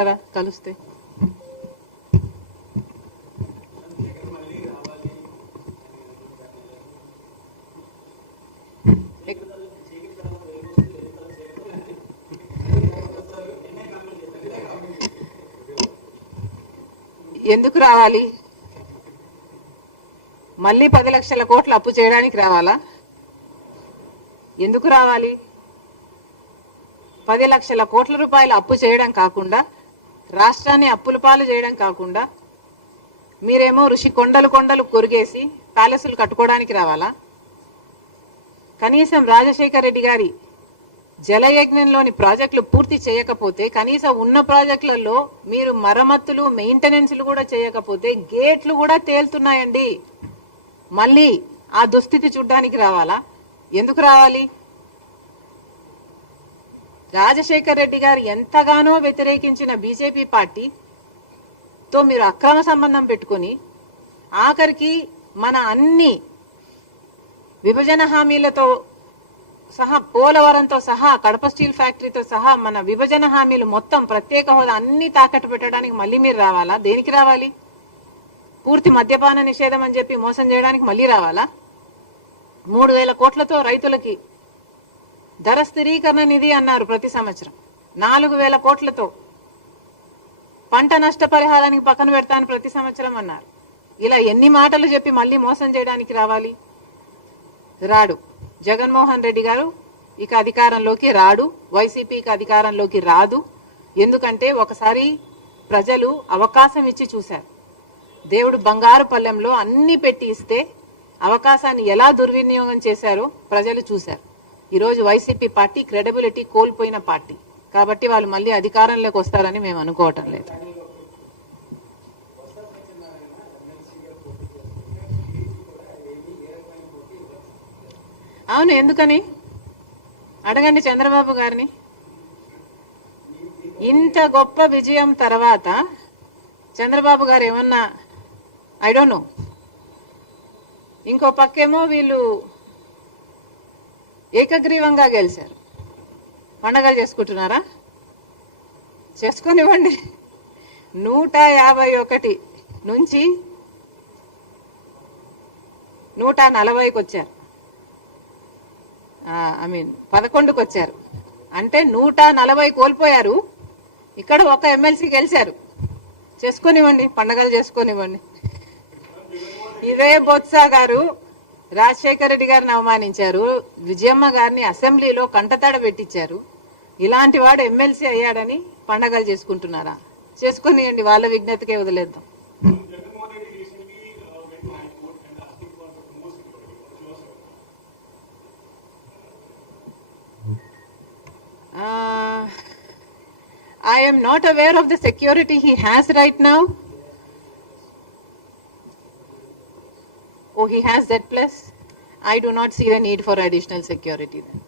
కదా కలిస్తే. ఎందుకు రావాలి? మళ్ళీ పది లక్షల కోట్లు అప్పు చేయడానికి రావాలా? ఎందుకు రావాలి? పది లక్షల కోట్ల రూపాయలు అప్పు చేయడం కాకుండా రాష్ట్రాన్ని అప్పుల పాలు చేయడం కాకుండా మీరేమో ఋషి కొండలు కొండలు కొరిగేసి ప్యాలెస్లు కట్టుకోవడానికి రావాలా? కనీసం రాజశేఖర రెడ్డి గారి జలయజ్ఞంలోని ప్రాజెక్టులు పూర్తి చేయకపోతే కనీసం ఉన్న ప్రాజెక్టులలో మీరు మరమ్మతులు మెయింటెనెన్స్లు కూడా చేయకపోతే గేట్లు కూడా తేలుతున్నాయండి. మళ్ళీ ఆ దుస్థితి చూడ్డానికి రావాలా? ఎందుకు రావాలి? రాజశేఖర్ రెడ్డి గారు ఎంతగానో వ్యతిరేకించిన బీజేపీ పార్టీతో మీరు అక్రమ సంబంధం పెట్టుకొని ఆఖరికి మన అన్ని విభజన హామీలతో సహా పోలవరంతో సహా కడప స్టీల్ ఫ్యాక్టరీతో సహా మన విభజన హామీలు మొత్తం ప్రత్యేక హోదా అన్ని తాకట్టు పెట్టడానికి మళ్ళీ మీరు రావాలా? దేనికి రావాలి? పూర్తి మద్యపాన నిషేధం అని చెప్పి మోసం చేయడానికి మళ్ళీ రావాలా? మూడు వేల కోట్లతో రైతులకి ధర స్థిరీకరణ నిధి అన్నారు ప్రతి సంవత్సరం. నాలుగు వేల కోట్లతో పంట నష్టపరిహారానికి పక్కన పెడతాను ప్రతి సంవత్సరం అన్నారు. ఇలా ఎన్ని మాటలు చెప్పి మళ్ళీ మోసం చేయడానికి రావాలి? రాడు. జగన్మోహన్ రెడ్డి గారు ఇక అధికారంలోకి రాడు. వైసీపీకి అధికారంలోకి రాదు. ఎందుకంటే ఒకసారి ప్రజలు అవకాశం ఇచ్చి చూశారు. దేవుడు బంగారు పల్లెంలో అన్ని పెట్టి ఇస్తే అవకాశాన్ని ఎలా దుర్వినియోగం చేశారో ప్రజలు చూశారు. ఈరోజు వైసీపీ పార్టీ క్రెడిబిలిటీ కోల్పోయిన పార్టీ. కాబట్టి వాళ్ళు మళ్ళీ అధికారంలోకి వస్తారని మేము అనుకోవటం లేదు. అవును ఎందుకని? అడగండి చంద్రబాబు గారిని. ఇంత గొప్ప విజయం తర్వాత చంద్రబాబు గారు ఏమన్నా ఐ డోంట్ నో ఇంకో పక్కేమో వీళ్ళు ఏకగ్రీవంగా గెలిచారు. పండగలు చేసుకుంటున్నారా? చేసుకొనివ్వండి. నూట యాభై ఒకటి నుంచి నూట నలభైకి వచ్చారు. ఐ మీన్ పదకొండుకు వచ్చారు. అంటే నూట నలభై కోల్పోయారు. ఇక్కడ ఒక ఎమ్మెల్సీ గెలిచారు. చేసుకొనివ్వండి పండగలు చేసుకొనివ్వండి. ఇదే బొత్స గారు రాజశేఖర రెడ్డి గారిని అవమానించారు. విజయమ్మ గారిని అసెంబ్లీలో కంటతడ పెట్టించారు. ఇలాంటి వాడు ఎమ్మెల్సీ అయ్యాడని పండగలు చేసుకుంటున్నారా? చేసుకునియండి వాళ్ళ విజ్ఞతకే వదిలేద్దాం. I'm not aware of the security he has right now Oh, he has that plus. I do not see the need for additional security then.